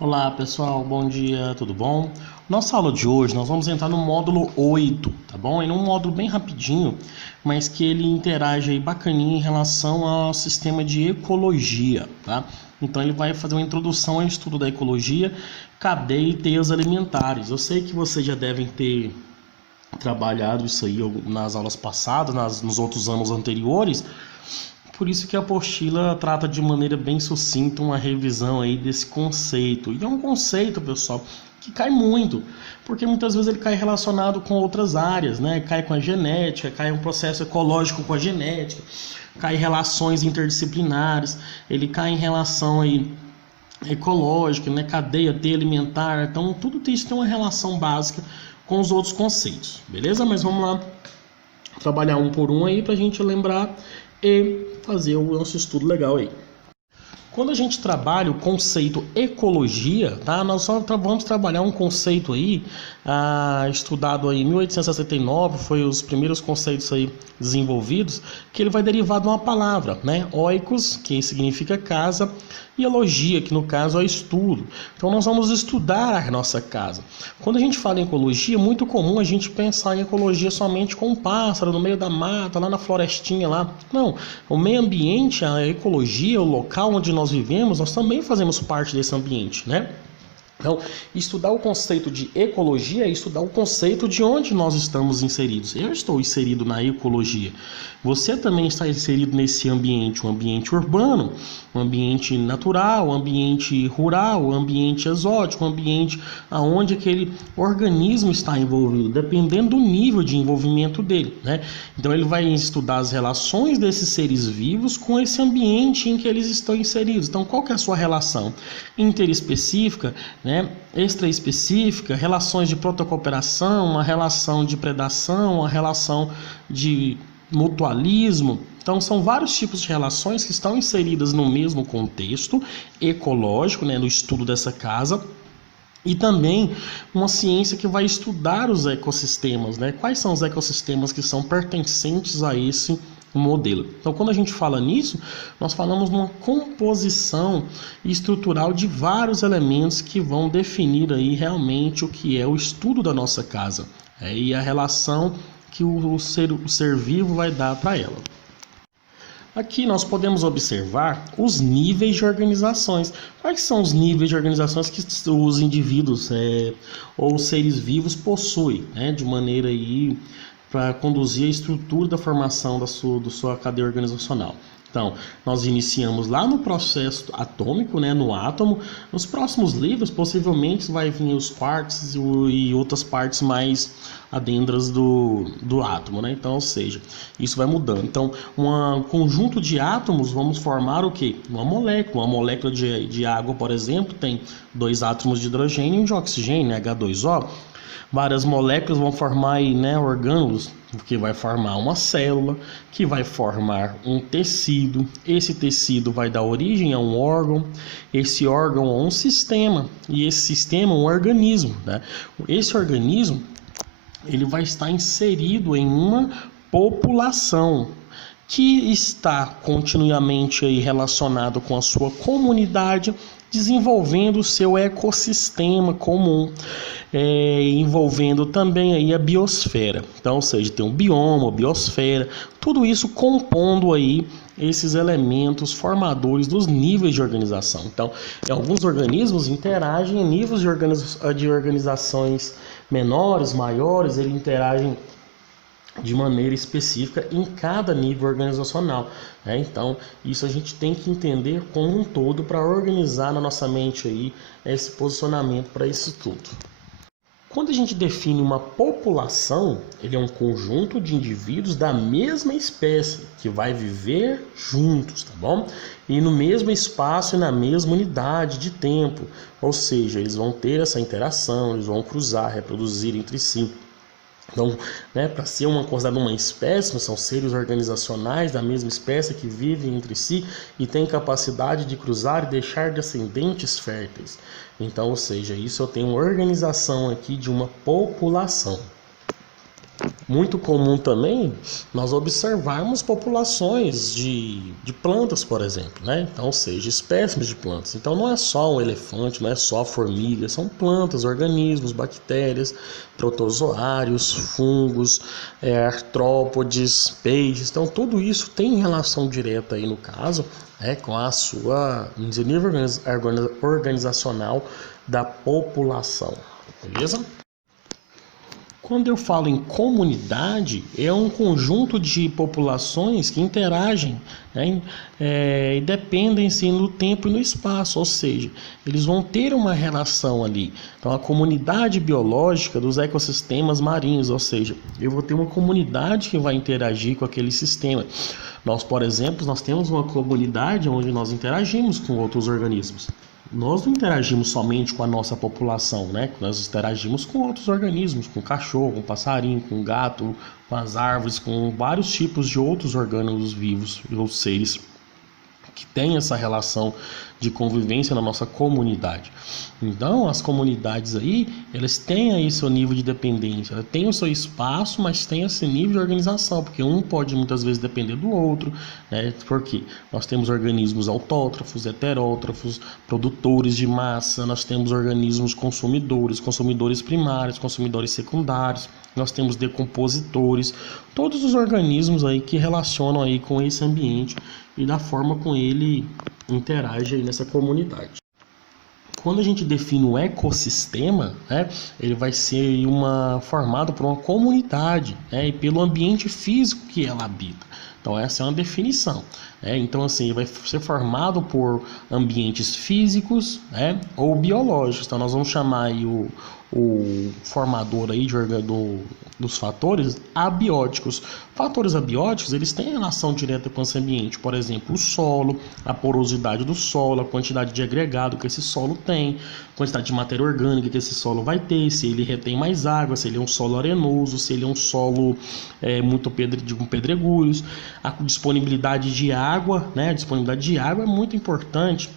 Olá pessoal, bom dia, tudo bom? Nossa aula de hoje nós vamos entrar no módulo 8, tá bom? É um módulo bem rapidinho, mas que ele interage aí bacaninha em relação ao sistema de ecologia, tá? Então ele vai fazer uma introdução ao estudo da ecologia, cadeia e teias alimentares. Eu sei que vocês já devem ter trabalhado isso aí nas aulas passadas, nos outros anos anteriores. Por isso que a apostila trata de maneira bem sucinta uma revisão aí desse conceito. E é um conceito, pessoal, que cai muito, porque muitas vezes ele cai relacionado com outras áreas, né? Cai com a genética, cai um processo ecológico com a genética, cai em relações interdisciplinares, ele cai em relação aí ecológica, né? Cadeia, teia alimentar. Então tudo isso tem uma relação básica com os outros conceitos, beleza? Mas vamos lá trabalhar um por um aí para a gente lembrar e fazer o nosso estudo legal aí. Quando a gente trabalha o conceito ecologia, tá? Nós só vamos trabalhar um conceito aí estudado aí em 1869, foi os primeiros conceitos aí desenvolvidos, que ele vai derivar de uma palavra, né? Oikos, que significa casa, e ecologia, que no caso é estudo. Então nós vamos estudar a nossa casa. Quando a gente fala em ecologia, é muito comum a gente pensar em ecologia somente com um pássaro no meio da mata, lá na florestinha lá. Não, o meio ambiente, a ecologia, o local onde nós vivemos, nós também fazemos parte desse ambiente, né? Então, estudar o conceito de ecologia é estudar o conceito de onde nós estamos inseridos. Eu estou inserido na ecologia. Você também está inserido nesse ambiente, um ambiente urbano, um ambiente natural, um ambiente rural, um ambiente exótico, um ambiente onde aquele organismo está envolvido, dependendo do nível de envolvimento dele, né? Então, ele vai estudar as relações desses seres vivos com esse ambiente em que eles estão inseridos. Então, qual que é a sua relação interespecífica, né? Extraespecífica, relações de protocooperação, uma relação de predação, uma relação de mutualismo. Então são vários tipos de relações que estão inseridas no mesmo contexto ecológico, né, no estudo dessa casa. E também uma ciência que vai estudar os ecossistemas, né? Quais são os ecossistemas que são pertencentes a esse modelo. Então, quando a gente fala nisso, nós falamos numa composição estrutural de vários elementos que vão definir aí realmente o que é o estudo da nossa casa, e a relação que o ser vivo vai dar para ela. Aqui nós podemos observar os níveis de organizações. Quais são os níveis de organizações que os indivíduos ou seres vivos possuem, né, de maneira aí para conduzir a estrutura da formação da sua cadeia organizacional. Então, nós iniciamos lá no processo atômico, né, no átomo. Nos próximos livros, possivelmente, vai vir os quarks e outras partes mais adentras do átomo, né? Então, ou seja, isso vai mudando. Então, um conjunto de átomos vamos formar o quê? Uma molécula. Uma molécula de água, por exemplo, tem 2 átomos de hidrogênio e um de oxigênio, né, H2O. Várias moléculas vão formar aí, né, orgânulos, que vai formar uma célula, que vai formar um tecido. Esse tecido vai dar origem a um órgão, esse órgão a um sistema, e esse sistema um organismo, né? Esse organismo ele vai estar inserido em uma população que está continuamente aí relacionado com a sua comunidade, desenvolvendo o seu ecossistema comum, envolvendo também aí a biosfera. Então, ou seja, tem um bioma, a biosfera, tudo isso compondo aí esses elementos formadores dos níveis de organização. Então, alguns organismos interagem em níveis de organizações menores, maiores, eles interagem de maneira específica em cada nível organizacional, né? Então, isso a gente tem que entender como um todo para organizar na nossa mente aí esse posicionamento para isso tudo. Quando a gente define uma população, ele é um conjunto de indivíduos da mesma espécie que vai viver juntos, tá bom? E no mesmo espaço e na mesma unidade de tempo, ou seja, eles vão ter essa interação, eles vão cruzar, reproduzir entre si. Então, né, para ser considerada uma espécie, são seres organizacionais da mesma espécie que vivem entre si e têm capacidade de cruzar e deixar descendentes férteis. Então, ou seja, isso eu tenho uma organização aqui de uma população. Muito comum também nós observarmos populações de plantas, por exemplo, né? Então, ou seja, espécimes de plantas. Então, não é só um elefante, não é só a formiga, são plantas, organismos, bactérias, protozoários, fungos, artrópodes, peixes. Então, tudo isso tem relação direta aí no caso, com a sua nível organizacional da população, beleza? Quando eu falo em comunidade, é um conjunto de populações que interagem, né, e dependem-se no tempo e no espaço, ou seja, eles vão ter uma relação ali. Então, a comunidade biológica dos ecossistemas marinhos, ou seja, eu vou ter uma comunidade que vai interagir com aquele sistema. Nós, por exemplo, nós temos uma comunidade onde nós interagimos com outros organismos. Nós não interagimos somente com a nossa população, né? Nós interagimos com outros organismos, com cachorro, com passarinho, com gato, com as árvores, com vários tipos de outros organismos vivos ou seres que têm essa relação de convivência na nossa comunidade. Então, as comunidades aí, elas têm aí seu nível de dependência, ela tem o seu espaço, mas tem esse nível de organização, porque um pode muitas vezes depender do outro, né? Porque nós temos organismos autótrofos, heterótrofos, produtores de massa, nós temos organismos consumidores, consumidores primários, consumidores secundários, nós temos decompositores, todos os organismos aí que relacionam aí com esse ambiente e da forma como ele interage aí nessa comunidade. Quando a gente define o ecossistema, né, ele vai ser formado por uma comunidade, né, e pelo ambiente físico que ela habita. Então essa é uma definição. Então assim, ele vai ser formado por ambientes físicos, né, ou biológicos. Então nós vamos chamar aí o formador aí dos fatores abióticos. Fatores abióticos, eles têm relação direta com esse ambiente. Por exemplo, o solo, a porosidade do solo, a quantidade de agregado que esse solo tem, a quantidade de matéria orgânica que esse solo vai ter, se ele retém mais água, se ele é um solo arenoso, se ele é um solo com pedregulhos, a disponibilidade de água, né? A disponibilidade de água é muito importante.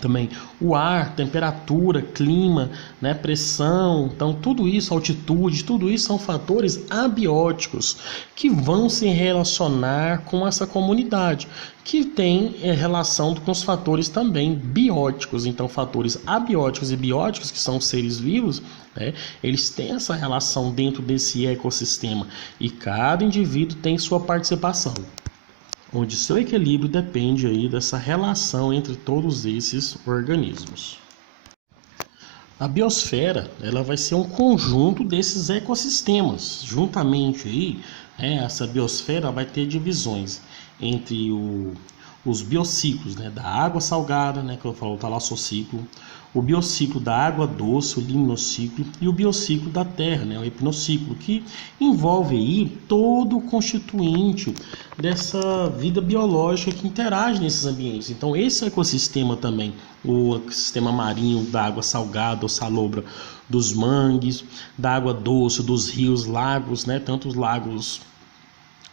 Também o ar, temperatura, clima, né, pressão, então tudo isso, altitude, tudo isso são fatores abióticos que vão se relacionar com essa comunidade, que tem relação com os fatores também bióticos. Então fatores abióticos e bióticos, que são seres vivos, né, eles têm essa relação dentro desse ecossistema e cada indivíduo tem sua participação, onde seu equilíbrio depende aí dessa relação entre todos esses organismos. A biosfera, ela vai ser um conjunto desses ecossistemas. Juntamente aí, essa biosfera vai ter divisões entre os biociclos, né, da água salgada, né, que eu falo, o talassociclo, o biociclo da água doce, o limnociclo, e o biociclo da terra, né, o epinociclo, que envolve aí todo o constituinte dessa vida biológica que interage nesses ambientes. Então esse ecossistema também, o ecossistema marinho da água salgada ou salobra, dos mangues, da água doce, dos rios, lagos, né, tantos lagos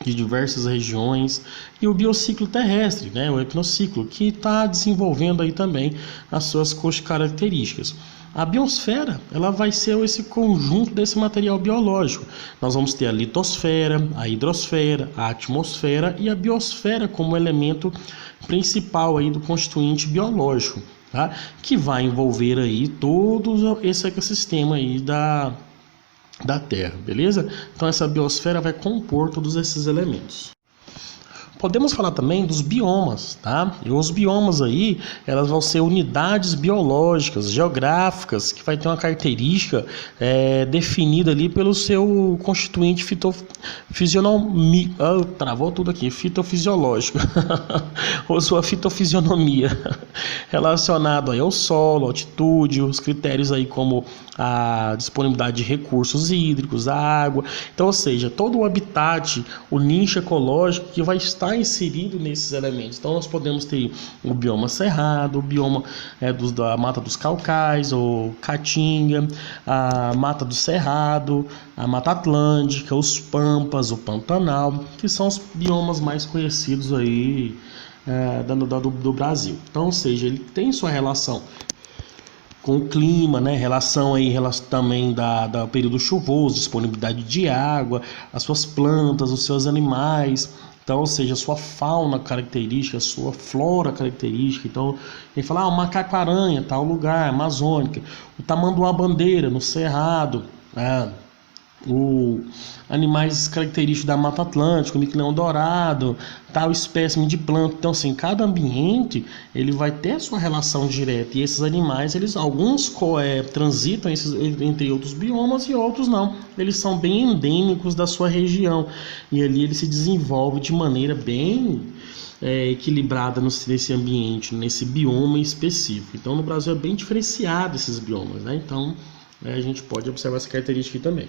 de diversas regiões, e o biociclo terrestre, né, o epinociclo, que está desenvolvendo aí também as suas características. A biosfera, ela vai ser esse conjunto desse material biológico. Nós vamos ter a litosfera, a hidrosfera, a atmosfera e a biosfera como elemento principal aí do constituinte biológico, tá? Que vai envolver aí todo esse ecossistema aí da Terra, beleza? Então essa biosfera vai compor todos esses elementos. Podemos falar também dos biomas, tá? E os biomas aí, elas vão ser unidades biológicas, geográficas, que vai ter uma característica definida ali pelo seu constituinte travou tudo aqui, fitofisiológico, ou sua fitofisionomia, relacionado aí ao solo, altitude, os critérios aí como a disponibilidade de recursos hídricos, a água. Então, ou seja, todo o habitat, o nicho ecológico que vai estar inserido nesses elementos. Então nós podemos ter o bioma cerrado, o bioma da Mata dos Caucais, ou Caatinga, a Mata do Cerrado, a Mata Atlântica, os Pampas, o Pantanal, que são os biomas mais conhecidos aí do Brasil. Então, ou seja, ele tem sua relação com o clima, né? Relação aí também da período chuvoso, disponibilidade de água, as suas plantas, os seus animais. Então, ou seja, a sua fauna característica, a sua flora característica. Então, ele fala, o macaco-aranha, tal lugar, amazônica. O tamanduá-bandeira, no Cerrado. Animais característicos da Mata Atlântica, o mico-leão-dourado, tal espécime de planta. Então, assim, cada ambiente ele vai ter a sua relação direta. E esses animais, alguns transitam entre outros biomas e outros não. Eles são bem endêmicos da sua região. E ali ele se desenvolve de maneira bem equilibrada nesse ambiente, nesse bioma específico. Então, no Brasil é bem diferenciado esses biomas, né? Então, a gente pode observar essa característica aqui também.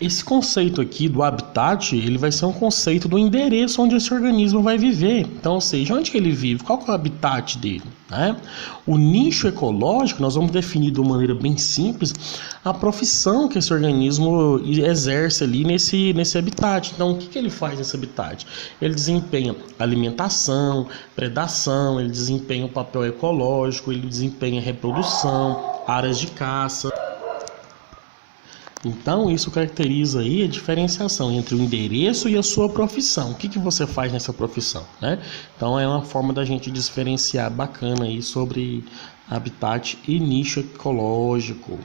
Esse conceito aqui do habitat, ele vai ser um conceito do endereço onde esse organismo vai viver. Então, ou seja, onde que ele vive? Qual que é o habitat dele? Né? O nicho ecológico, nós vamos definir de uma maneira bem simples a profissão que esse organismo exerce ali nesse habitat. Então, o que ele faz nesse habitat? Ele desempenha alimentação, predação, ele desempenha o papel ecológico, ele desempenha reprodução, áreas de caça. Então, isso caracteriza aí a diferenciação entre o endereço e a sua profissão. O que você faz nessa profissão, né? Então, é uma forma da gente diferenciar bacana aí sobre habitat e nicho ecológico.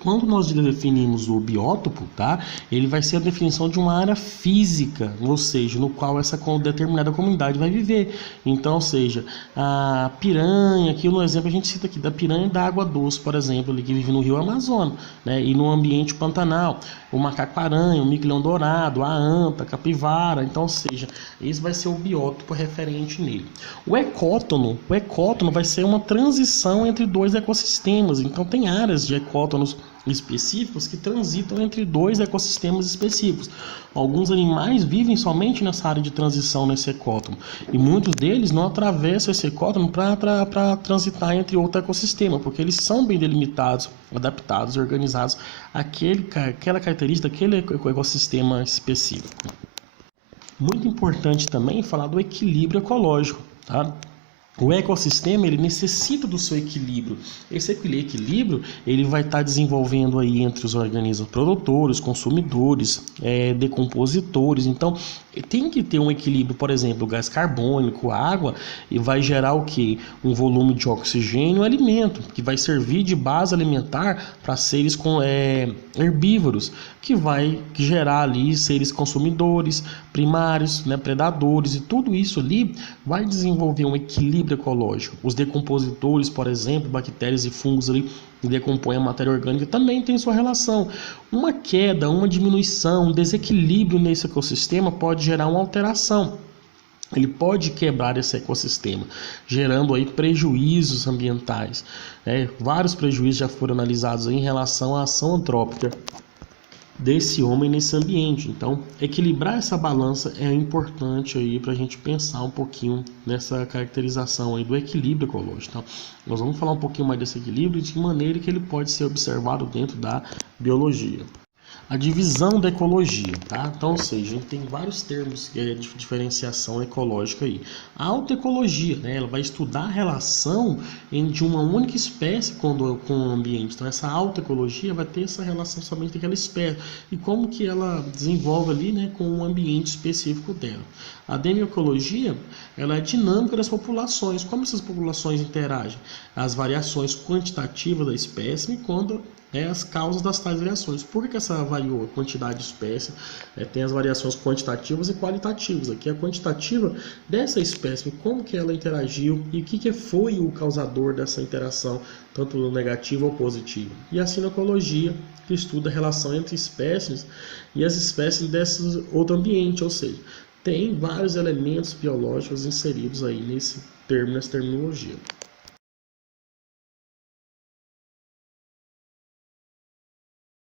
Quando nós definimos o biótopo, tá? Ele vai ser a definição de uma área física, ou seja, no qual essa determinada comunidade vai viver. Então, ou seja, a piranha, aqui no exemplo a gente cita aqui da piranha da água doce, por exemplo, ali que vive no rio Amazonas, né? E no ambiente pantanal, o macaco-aranha, o mico-leão-dourado, a anta, a capivara. Então, ou seja, esse vai ser o biótopo referente nele. O ecótono vai ser uma transição entre dois ecossistemas. Então, tem áreas de ecótonos específicos que transitam entre dois ecossistemas específicos. Alguns animais vivem somente nessa área de transição nesse ecótono e muitos deles não atravessam esse ecótono para transitar entre outro ecossistema, porque eles são bem delimitados, adaptados, organizados àquela característica daquele ecossistema específico. Muito importante também falar do equilíbrio ecológico, tá? O ecossistema ele necessita do seu equilíbrio. Esse equilíbrio ele vai estar desenvolvendo aí entre os organismos produtores, consumidores, decompositores. Então tem que ter um equilíbrio, por exemplo, o gás carbônico, a água, e vai gerar o que? Um volume de oxigênio e alimento, que vai servir de base alimentar para seres herbívoros, que vai gerar ali seres consumidores, primários, né, predadores, e tudo isso ali vai desenvolver um equilíbrio ecológico. Os decompositores, por exemplo, bactérias e fungos ali que decompõem a matéria orgânica também tem sua relação. Uma queda, uma diminuição, um desequilíbrio nesse ecossistema pode gerar uma alteração. Ele pode quebrar esse ecossistema, gerando aí prejuízos ambientais. Vários prejuízos já foram analisados aí em relação à ação antrópica desse homem nesse ambiente. Então, equilibrar essa balança é importante aí para a gente pensar um pouquinho nessa caracterização aí do equilíbrio ecológico. Então, nós vamos falar um pouquinho mais desse equilíbrio e de que maneira que ele pode ser observado dentro da biologia. A divisão da ecologia, tá? Então, ou seja, a gente tem vários termos de diferenciação ecológica aí. A autoecologia, né? Ela vai estudar a relação de uma única espécie com o ambiente. Então, essa autoecologia vai ter essa relação somente daquela espécie e como que ela desenvolve ali, né, com o ambiente específico dela. A demiecologia, ela é dinâmica das populações. Como essas populações interagem? As variações quantitativas da espécie quando as causas das tais variações. Por que essa variou a quantidade de espécie? Tem as variações quantitativas e qualitativas. Aqui a quantitativa dessa espécie, como que ela interagiu e o que foi o causador dessa interação, tanto negativa ou positiva. E a sinecologia, que estuda a relação entre espécies e as espécies desse outro ambiente, ou seja, tem vários elementos biológicos inseridos aí nessa terminologia.